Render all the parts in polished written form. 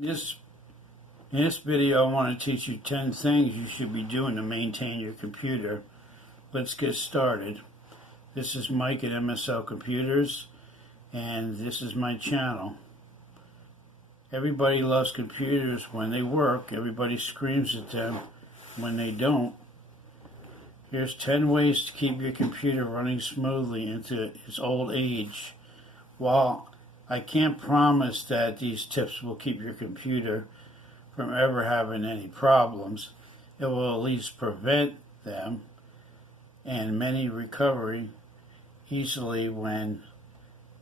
This In this video, I want to teach you 10 things you should be doing to maintain your computer. Let's get started. This is Mike at MSL Computers, and this is my channel. Everybody loves computers when they work. Everybody screams at them when they don't. Here's 10 ways to keep your computer running smoothly into its old age. While I can't promise that these tips will keep your computer from ever having any problems, it will at least prevent them and many recovery easily when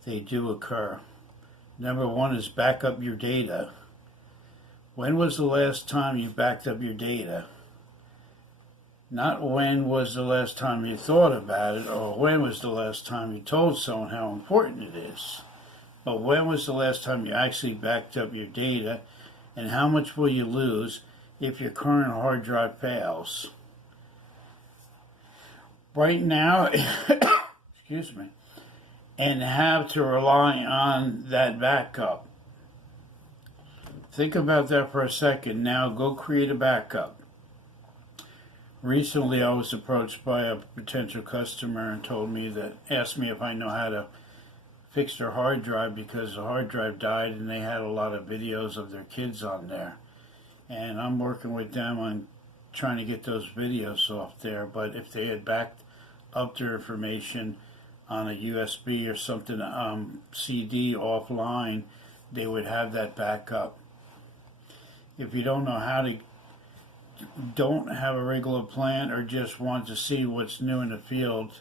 they do occur. Number one is back up your data. When was the last time you backed up your data? Not when was the last time you thought about it, or when was the last time you told someone how important it is, but when was the last time you actually backed up your data, and how much will you lose if your current hard drive fails? Right now, excuse me, and have to rely on that backup. Think about that for a second. Now go create a backup. Recently, I was approached by a potential customer and asked me if I know how to fix their hard drive because the hard drive died and they had a lot of videos of their kids on there. And I'm working with them on trying to get those videos off there. But if they had backed up their information on a USB or something, CD offline, they would have that backup. If you don't have a regular plan or just want to see what's new in the field,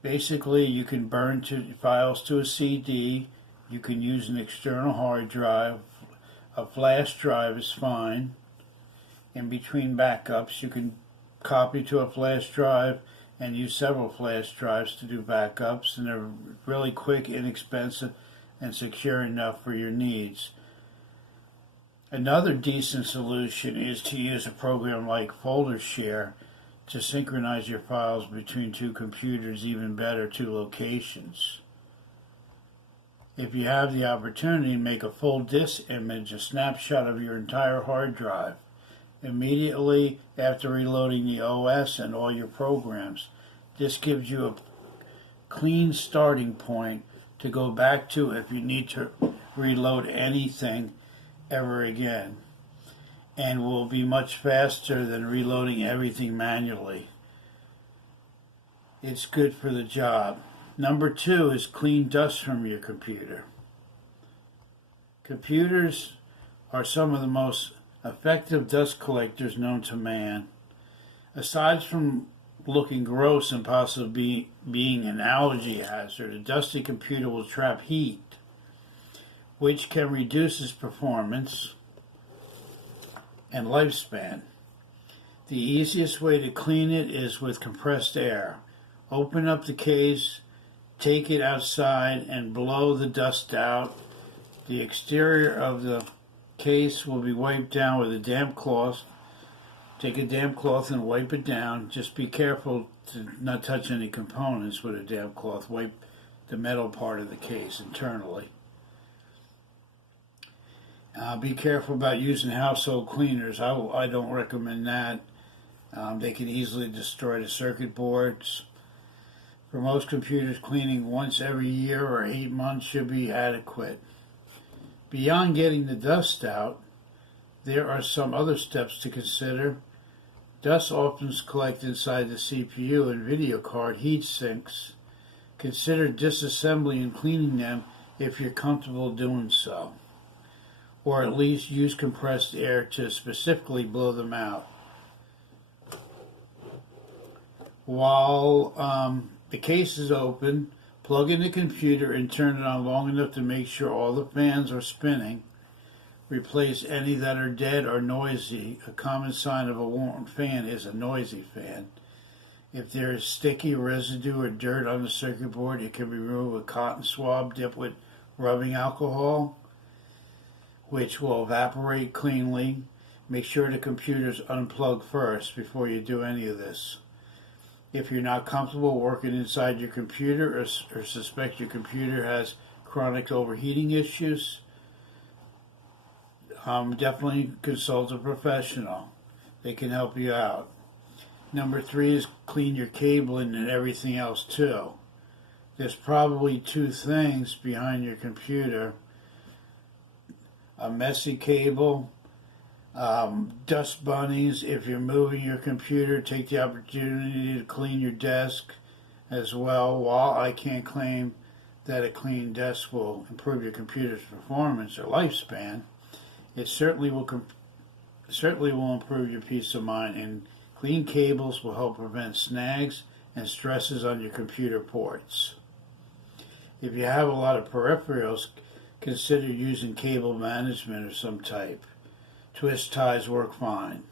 basically you can burn files to a CD. You can use an external hard drive. A flash drive is fine. In between backups, you can copy to a flash drive and use several flash drives to do backups, and they're really quick, inexpensive, and secure enough for your needs. Another decent solution is to use a program like Folder Share to synchronize your files between two computers, even better, two locations. If you have the opportunity, make a full disk image, a snapshot of your entire hard drive, immediately after reloading the OS and all your programs. This gives you a clean starting point to go back to if you need to reload anything ever again, and will be much faster than reloading everything manually. It's good for the job. Number two is clean dust from your computer. Computers are some of the most effective dust collectors known to man. Aside from looking gross and possibly being an allergy hazard, a dusty computer will trap heat, which can reduce its performance and lifespan. The easiest way to clean it is with compressed air. Open up the case, take it outside, and blow the dust out. The exterior of the case will be wiped down with a damp cloth. Take a damp cloth and wipe it down. Just be careful to not touch any components with a damp cloth. Wipe the metal part of the case internally. Be careful about using household cleaners. I don't recommend that. They can easily destroy the circuit boards. For most computers, cleaning once every year or 8 months should be adequate. Beyond getting the dust out, there are some other steps to consider. Dust often collects inside the CPU and video card heat sinks. Consider disassembling and cleaning them if you're comfortable doing so, or at least use compressed air to specifically blow them out. While the case is open, plug in the computer and turn it on long enough to make sure all the fans are spinning. Replace any that are dead or noisy. A common sign of a worn fan is a noisy fan. If there is sticky residue or dirt on the circuit board, it can be removed with a cotton swab dipped with rubbing alcohol, which will evaporate cleanly. Make sure the computer is unplugged first before you do any of this. If you're not comfortable working inside your computer or suspect your computer has chronic overheating issues, definitely consult a professional. They can help you out. Number 3 is clean your cabling and everything else too. There's probably 2 things behind your computer: a messy cable, dust bunnies. If you're moving your computer, take the opportunity to clean your desk as well. While I can't claim that a clean desk will improve your computer's performance or lifespan, it certainly will improve your peace of mind, and clean cables will help prevent snags and stresses on your computer ports. If you have a lot of peripherals, consider using cable management of some type. Twist ties work fine.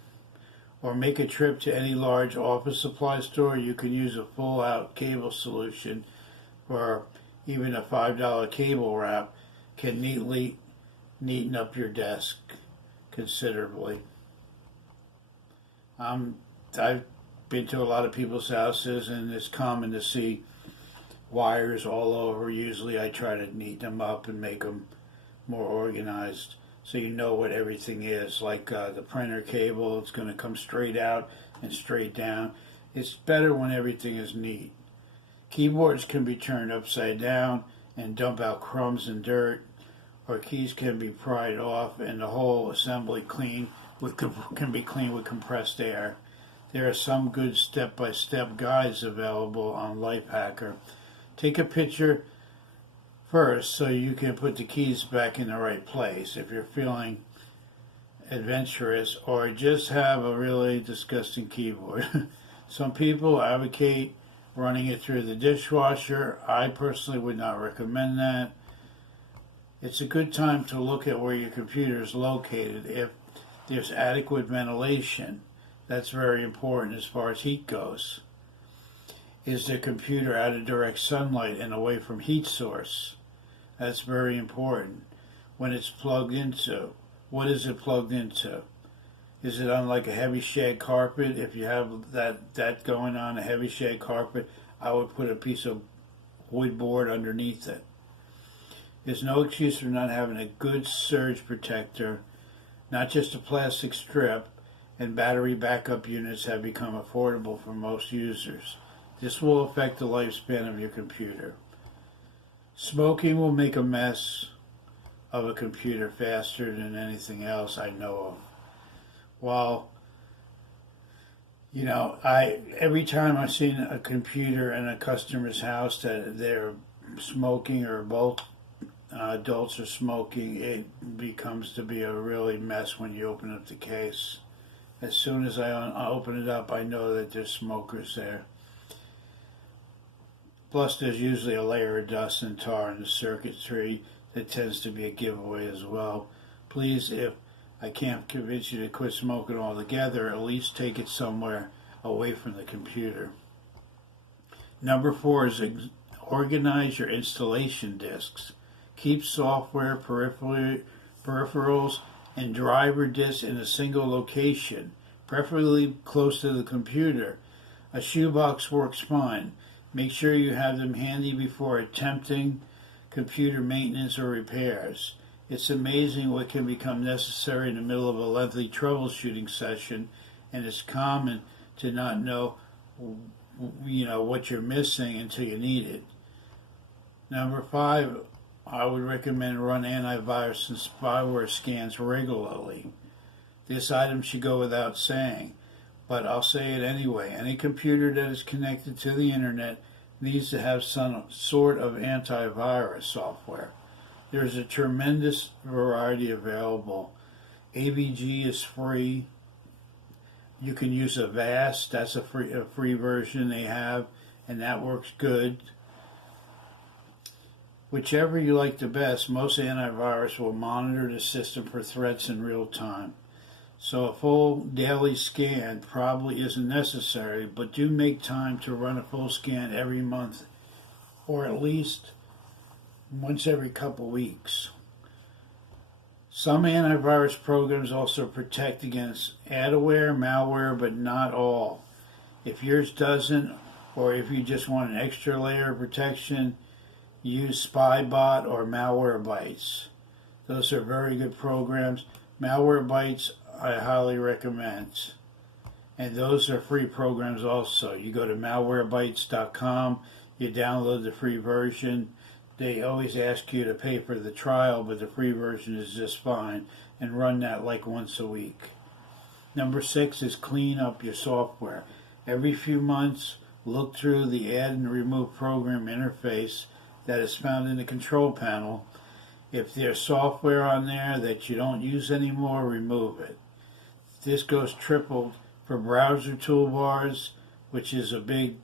Or make a trip to any large office supply store. You can use a full-out cable solution, or even a $5 cable wrap can neaten up your desk considerably. I've been to a lot of people's houses, and it's common to see wires all over. Usually I try to neaten them up and make them more organized, so you know what everything is. Like the printer cable, it's going to come straight out and straight down. It's better when everything is neat. Keyboards can be turned upside down and dump out crumbs and dirt, or keys can be pried off and the whole assembly can be cleaned with compressed air. There are some good step-by-step guides available on Lifehacker. Take a picture first so you can put the keys back in the right place if you're feeling adventurous, or just have a really disgusting keyboard. Some people advocate running it through the dishwasher. I personally would not recommend that. It's a good time to look at where your computer is located. If there's adequate ventilation, that's very important as far as heat goes. Is the computer out of direct sunlight and away from heat source? That's very important. When it's plugged into, what is it plugged into? Is it on like a heavy shag carpet? If you have that going on, a heavy shag carpet, I would put a piece of wood board underneath it. There's no excuse for not having a good surge protector, not just a plastic strip, and battery backup units have become affordable for most users. This will affect the lifespan of your computer. Smoking will make a mess of a computer faster than anything else I know of. While, every time I've seen a computer in a customer's house that they're smoking, or both adults are smoking, it becomes to be a really mess when you open up the case. As soon as I open it up, I know that there's smokers there. Plus, there's usually a layer of dust and tar in the circuitry that tends to be a giveaway as well. Please, if I can't convince you to quit smoking altogether, at least take it somewhere away from the computer. Number 4 is organize your installation disks. Keep software, peripherals, and driver disks in a single location, preferably close to the computer. A shoebox works fine. Make sure you have them handy before attempting computer maintenance or repairs. It's amazing what can become necessary in the middle of a lengthy troubleshooting session, and it's common to not know, what you're missing until you need it. Number 5, I would recommend run antivirus and spyware scans regularly. This item should go without saying, but I'll say it anyway. Any computer that is connected to the internet needs to have some sort of antivirus software. There's a tremendous variety available. AVG is free. You can use Avast, that's a free version they have, and that works good. Whichever you like the best, most antivirus will monitor the system for threats in real time. So a full daily scan probably isn't necessary, but do make time to run a full scan every month, or at least once every couple weeks. Some antivirus programs also protect against adware, malware, but not all. If yours doesn't, or if you just want an extra layer of protection, use Spybot or Malwarebytes. Those are very good programs, Malwarebytes I highly recommend. And those are free programs also. You go to malwarebytes.com, you download the free version. They always ask you to pay for the trial, but the free version is just fine. And run that like once a week. Number 6 is clean up your software. Every few months, look through the add and remove program interface that is found in the control panel. If there's software on there that you don't use anymore, remove it. This goes tripled for browser toolbars, which is a big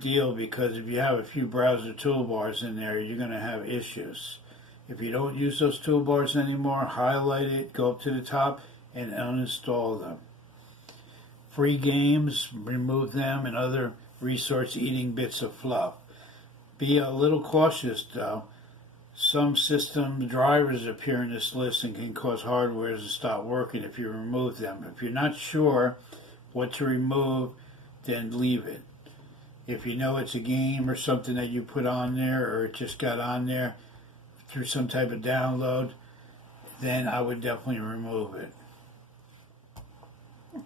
deal, because if you have a few browser toolbars in there, you're going to have issues. If you don't use those toolbars anymore, highlight it, go up to the top, and uninstall them. Free games, remove them, and other resource-eating bits of fluff. Be a little cautious, though. Some system drivers appear in this list and can cause hardware to stop working if you remove them. If you're not sure what to remove, then leave it. If you know it's a game or something that you put on there, or it just got on there through some type of download, then I would definitely remove it.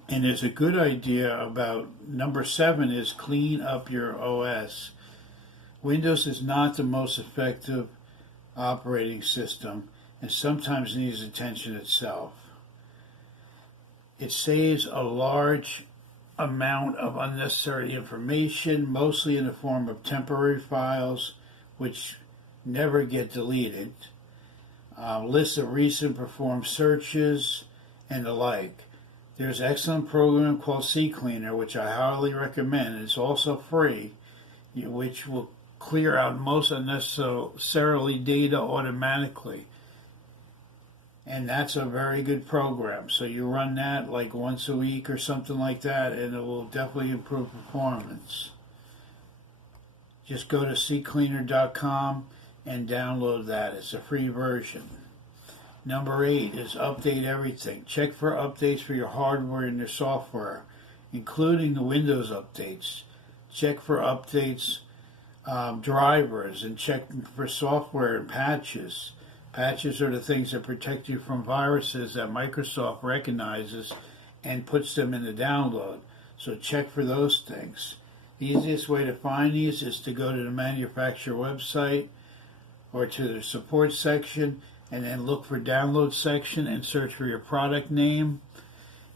And there's a good idea about number 7 is clean up your OS. Windows is not the most effective operating system and sometimes needs attention itself. It saves a large amount of unnecessary information, mostly in the form of temporary files, which never get deleted, lists of recent performed searches, and the like. There's an excellent program called CCleaner, which I highly recommend. It's also free, which will clear out most unnecessarily data automatically. And that's a very good program. So you run that like once a week or something like that, and it will definitely improve performance. Just go to ccleaner.com and download that. It's a free version. Number 8 is update everything. Check for updates for your hardware and your software, including the Windows updates. Check for updates, drivers, and check for software and patches. Patches are the things that protect you from viruses that Microsoft recognizes and puts them in the download. So check for those things. The easiest way to find these is to go to the manufacturer website or to the support section, and then look for download section and search for your product name.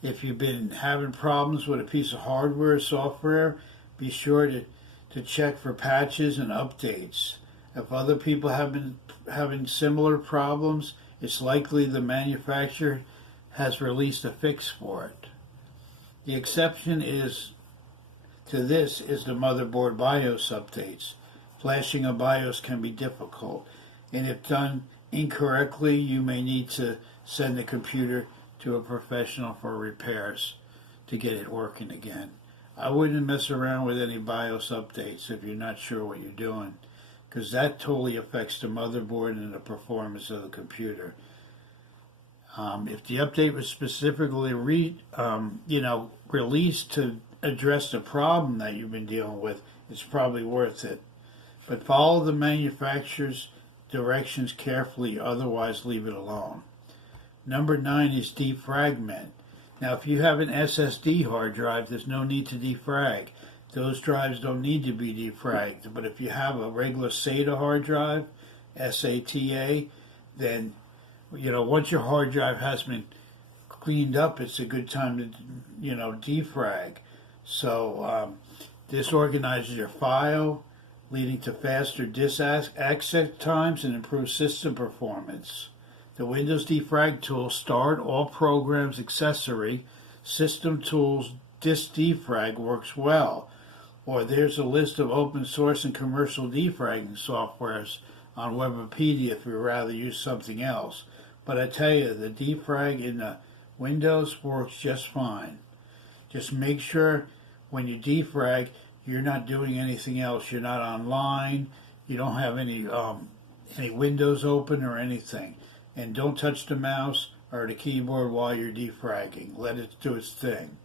If you've been having problems with a piece of hardware or software, be sure to check for patches and updates. If other people have been having similar problems, it's likely the manufacturer has released a fix for it. The exception to this is the motherboard BIOS updates. Flashing a BIOS can be difficult, and if done incorrectly, you may need to send the computer to a professional for repairs to get it working again. I wouldn't mess around with any BIOS updates if you're not sure what you're doing, because that totally affects the motherboard and the performance of the computer. If the update was specifically released to address the problem that you've been dealing with, it's probably worth it. But follow the manufacturer's directions carefully, otherwise leave it alone. Number 9 is defragment. Now, if you have an SSD hard drive, there's no need to defrag. Those drives don't need to be defragged. But if you have a regular SATA hard drive, SATA, then, once your hard drive has been cleaned up, it's a good time to, defrag. So this organizes your file, leading to faster disk access times and improved system performance. The Windows Defrag tool, Start All Programs Accessory, System Tools Disk Defrag works well. Or there's a list of open source and commercial defragging softwares on Wikipedia if you'd rather use something else. But I tell you, the defrag in the Windows works just fine. Just make sure when you defrag, you're not doing anything else. You're not online. You don't have any windows open or anything. And don't touch the mouse or the keyboard while you're defragging. Let it do its thing.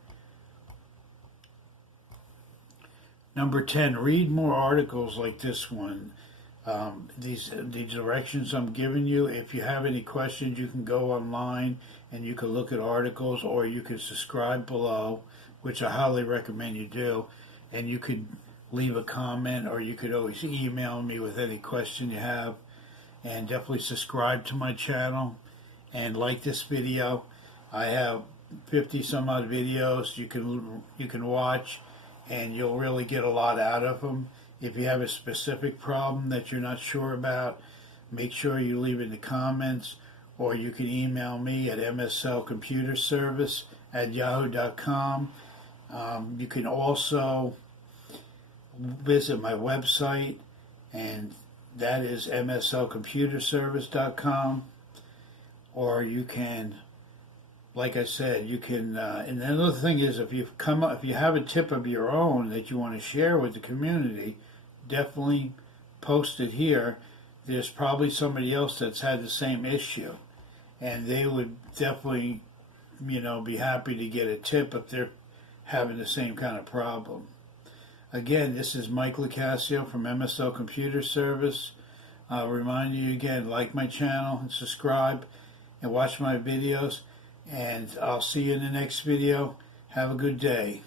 Number 10, read more articles like this one. The directions I'm giving you. If you have any questions, you can go online and you can look at articles, or you can subscribe below, which I highly recommend you do. And you could leave a comment, or you could always email me with any question you have. And definitely subscribe to my channel and like this video. I have 50 some odd videos you can watch, and you'll really get a lot out of them. If you have a specific problem that you're not sure about, make sure you leave it in the comments, or you can email me at mslcomputerservice@yahoo.com. You can also visit my website, and that is mslcomputerservice.com. Or you can, like I said, you can. And another thing is, if you have a tip of your own that you want to share with the community, definitely post it here. There's probably somebody else that's had the same issue, and they would definitely, be happy to get a tip if they're having the same kind of problem. Again, this is Mike Locascio from MSL Computer Service. I'll remind you again, like my channel and subscribe and watch my videos, and I'll see you in the next video. Have a good day.